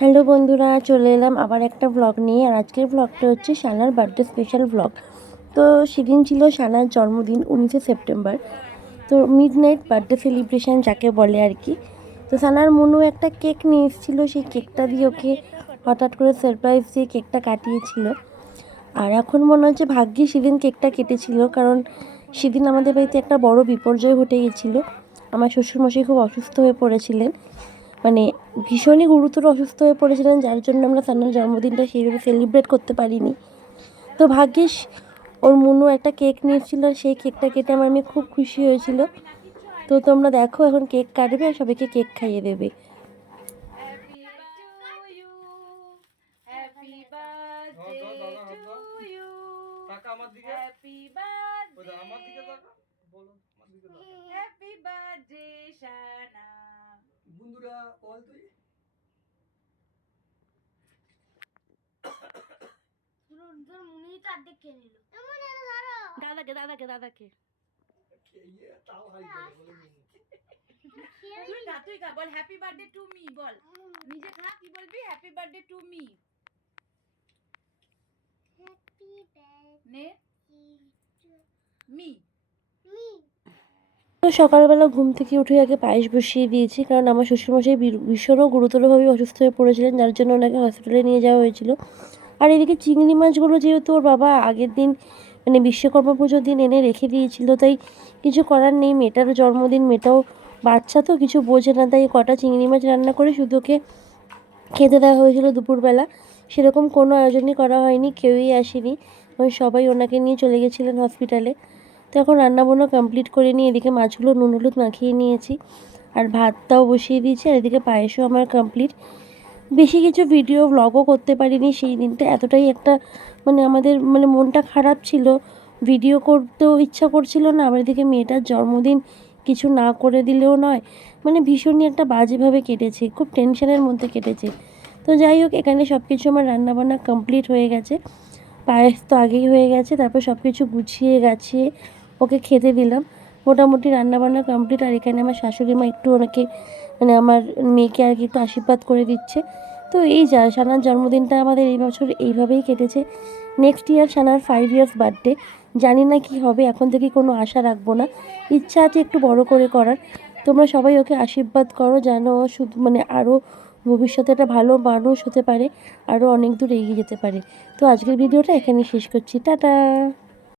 Hello বন্ধুরা, চলে এলাম আবার একটা ব্লগ নিয়ে। আর আজকের ব্লগটা হচ্ছে সানার বার্থডে স্পেশাল ব্লগ। তো সেদিন ছিল সানার জন্মদিন 19শে সেপ্টেম্বর। তো মিড নাইট বার্থডে সেলিব্রেশন যাকে বলে আর কি। তো সানার মনু একটা কেক নিয়ে এসেছিলো, সেই কেকটা দিয়ে ওকে হঠাৎ করে সারপ্রাইজ দিয়ে কেকটা কাটিয়েছিল। আর এখন মনে হচ্ছে ভাগ্যে সেদিন কেকটা কেটেছিল, কারণ সেদিন আমাদের বাড়িতে একটা বড় বিপর্যয় ঘটে গেছিলো। আমার শ্বশুরমশাই খুব অসুস্থ হয়ে পড়েছিলেন, মানে ভীষণই গুরুতর অসুস্থ হয়ে পড়েছিলেন, যার জন্য আমরা সানার জন্মদিনটা সেইভাবে সেলিব্রেট করতে পারিনি। তো ভাগ্যিস ওর মুনু একটা কেক নিয়েছিল, সেই কেকটা কেটে আমার মেয়ে খুব খুশি হয়েছিল। তো তোমরা দেখো, এখন কেক কাটবে আর সবাইকে কেক খাইয়ে দেবে। বন্ধুরা বল তুই দাদাকে দাদাকে দাদাকে তাও হাই বলে তুই খা বল হ্যাপি বার্থডে টু মি, বল নিজে খা, কি বলবি? Happy birthday to me. Happy birthday me. তো সকালবেলা ঘুম থেকে উঠে আগে পায়েস বসিয়ে দিয়েছি, কারণ আমার শ্বশুরমশাই ভীষণও গুরুতরভাবে অসুস্থ হয়ে পড়েছিলেন, যার জন্য ওনাকে হসপিটালে নিয়ে যাওয়া হয়েছিল। আর এদিকে চিংড়ি মাছগুলো যেহেতু ওর বাবা আগের দিন মানে বিশ্বকর্মা পুজোর দিন এনে রেখে দিয়েছিল, তাই কিছু করার নেই, মেয়েটারও জন্মদিন, মেয়েটাও বাচ্চা তো কিছু বোঝে না, তাই কটা চিংড়ি মাছ রান্না করে শুধু ওকে খেতে দেওয়া হয়েছিল দুপুরবেলা। সেরকম কোনো আয়োজনই করা হয়নি, কেউই আসেনি, সবাই ওনাকে নিয়ে চলে গেছিলেন হসপিটালে। তো এখন রান্নাবান্না কমপ্লিট করে নিয়ে এদিকে মাছগুলো নুন হলুদ মাখিয়ে নিয়েছি, আর ভাতটাও বসিয়ে দিয়েছি, আর এদিকে পায়েসও আমার কমপ্লিট। বেশি কিছু ভিডিও ব্লগও করতে পারিনি সেই দিনটা, এতটাই একটা মানে আমাদের মানে মনটা খারাপ ছিল, ভিডিও করতেও ইচ্ছা করছিল না, আবার এদিকে মেয়েটার জন্মদিন কিছু না করে দিলেও নয়, মানে ভীষণই একটা বাজেভাবে কেটেছে, খুব টেনশনের মধ্যে কেটেছে। তো যাই হোক, এখানে সব কিছু আমার রান্নাবান্না কমপ্লিট হয়ে গেছে, পায়েস তো আগেই হয়ে গেছে, তারপর সব কিছু গুছিয়ে গাছিয়ে ওকে খেতে দিলাম। মোটামুটি রান্নাবান্না কমপ্লিট। আর এখানে আমার শাশুড়ি মা একটু ওনাকে মানে আমার মেয়েকে আর কি একটু আশীর্বাদ করে দিচ্ছে। তো এই যা সানার জন্মদিনটা আমাদের এই বছর এইভাবেই কেটেছে। নেক্সট ইয়ার সানার 5 ইয়ার্স বার্থডে, জানি না কি হবে, এখন থেকে কোনো আশা রাখবো না, ইচ্ছা আছে একটু বড় করে করার। তোমরা সবাই ওকে আশীর্বাদ করো যেন ও শুধু মানে আরও ভবিষ্যতে একটা ভালো মানুষ হতে পারে, আরও অনেক দূর এগিয়ে যেতে পারে। তো আজকের ভিডিওটা এখানে শেষ করছি, টাটা।